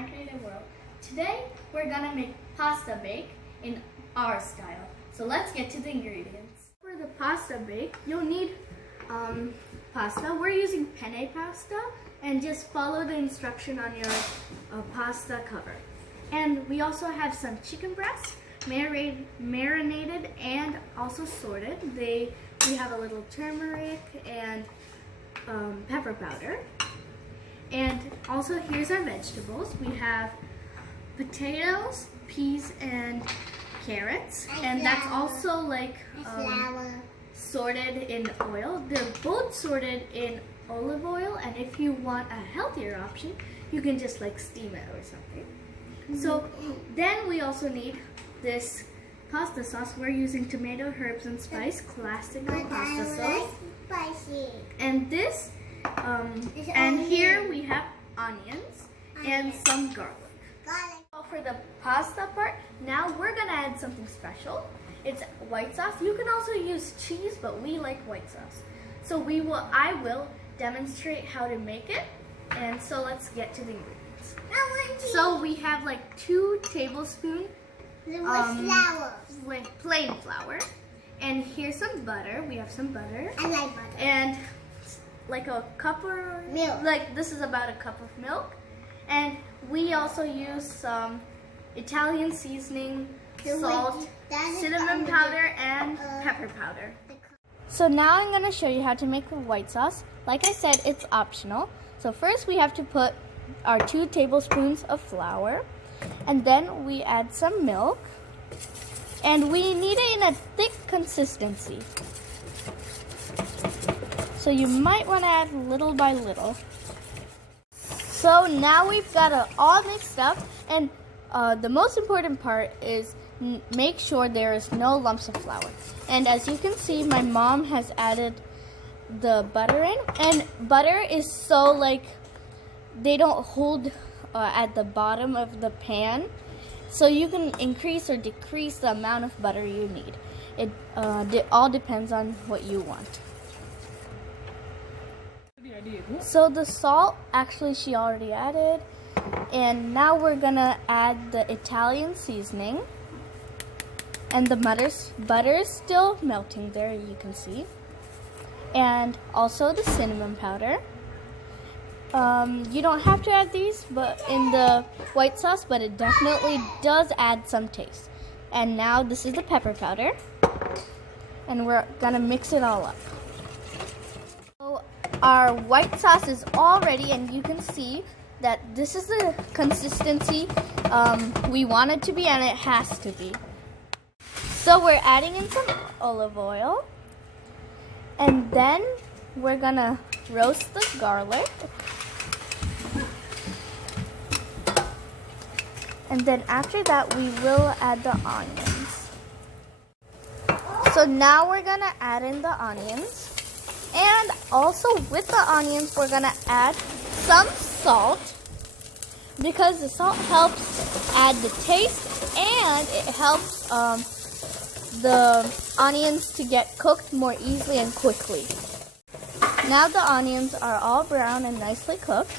My Creative World. Today we're gonna make pasta bake in our style. So let's get to the ingredients. For the pasta bake, you'll need pasta. We're using penne pasta, and just follow the instruction on your pasta cover. And we also have some chicken breasts, marinated and also sorted. We have a little turmeric and pepper powder. And also here's our vegetables. We have potatoes, peas, and carrots. And that's also like sorted in oil. They're both sorted in olive oil, and if you want a healthier option, you can just like steam it or something. So then we also need this pasta sauce. We're using tomato, herbs, and spice, classical pasta sauce. Spicy. And this, and here we have onions and some garlic. So for the pasta part, now we're gonna add something special. It's white sauce. You can also use cheese, but we like white sauce. So I will demonstrate how to make it. And so let's get to the ingredients. So we have like 2 tablespoons plain flour. And here's some butter. We have some butter. I like butter. And like a cup or milk. Like this is about a cup of milk. And we also use some Italian seasoning, salt, cinnamon powder, and pepper powder. So now I'm going to show you how to make the white sauce. Like I said, it's optional. So first we have to put our 2 tablespoons of flour, and then we add some milk, and we need it in a thick consistency. So you might want to add little by little. So now we've got it all mixed up, and the most important part is make sure there is no lumps of flour. And as you can see, my mom has added the butter in, and butter is so like they don't hold at the bottom of the pan, so you can increase or decrease the amount of butter you need. It all depends on what you want. So the salt, actually she already added, and now we're gonna add the Italian seasoning, and the butter is still melting there, you can see, and also the cinnamon powder. You don't have to add these but in the white sauce, but it definitely does add some taste. And now this is the pepper powder, and we're gonna mix it all up. So our white sauce is all ready, and you can see that this is the consistency we want it to be, and it has to be. So we're adding in some olive oil, and then we're gonna roast the garlic. And then after that, we will add the onions. So now we're gonna add in the onions. And also with the onions, we're gonna add some salt, because the salt helps add the taste, and it helps the onions to get cooked more easily and quickly. Now the onions are all brown and nicely cooked,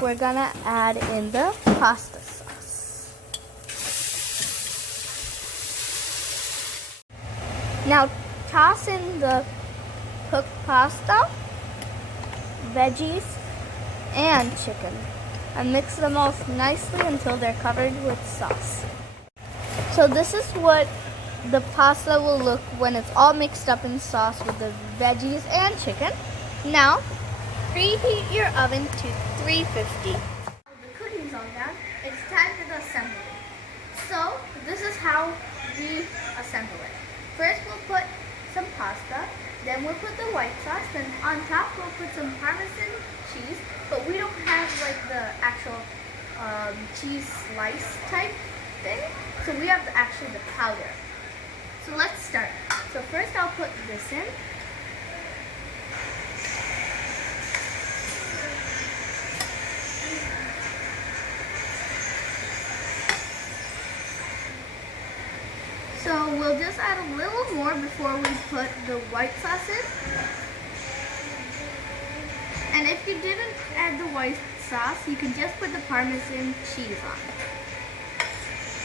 we're gonna add in the pasta sauce. Now toss in the cooked pasta, veggies, and chicken, and mix them all nicely until they're covered with sauce. So this is what the pasta will look when it's all mixed up in sauce with the veggies and chicken. Now, preheat your oven to 350. The cooking's all done. It's time for the assembly. So this is how we assemble it. First we'll put some pasta, then we'll put the white sauce, then on top we'll put some Parmesan cheese, but we don't have like the actual cheese slice type thing, so we have actually the powder. So let's start. So first I'll put this in. So we'll just add a little more before we put the white sauce in. And if you didn't add the white sauce, you can just put the Parmesan cheese on.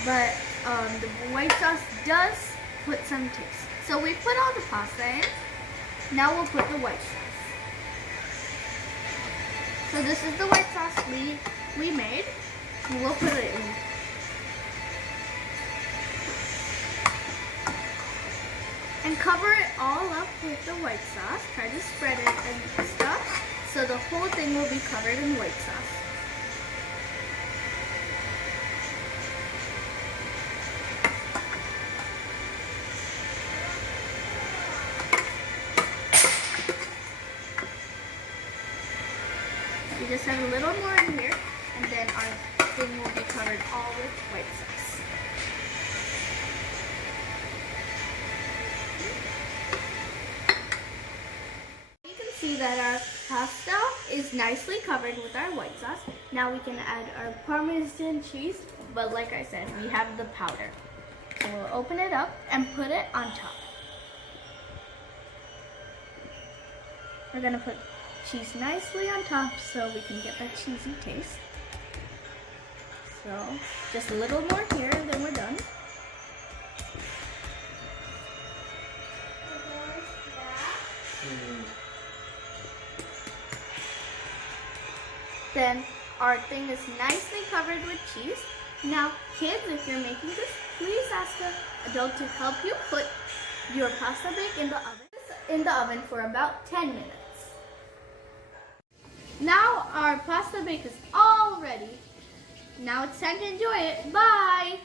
But the white sauce does put some taste. So we put all the pasta in. Now we'll put the white sauce. So this is the white sauce we made. We'll put it in. And cover it all up with the white sauce. Try to spread it and stuff. So the whole thing will be covered in white sauce. We just have a little more in here, and then our thing will be covered all with white sauce. You can see that our pasta is nicely covered with our white sauce. Now we can add our Parmesan cheese, but like I said, we have the powder. So we'll open it up and put it on top. We're gonna put cheese nicely on top so we can get that cheesy taste. So just a little more here and then we're done. Then our thing is nicely covered with cheese. Now kids, if you're making this, please ask an adult to help you put your pasta bake in the oven for about 10 minutes. Now our pasta bake is all ready. Now it's time to enjoy it. Bye!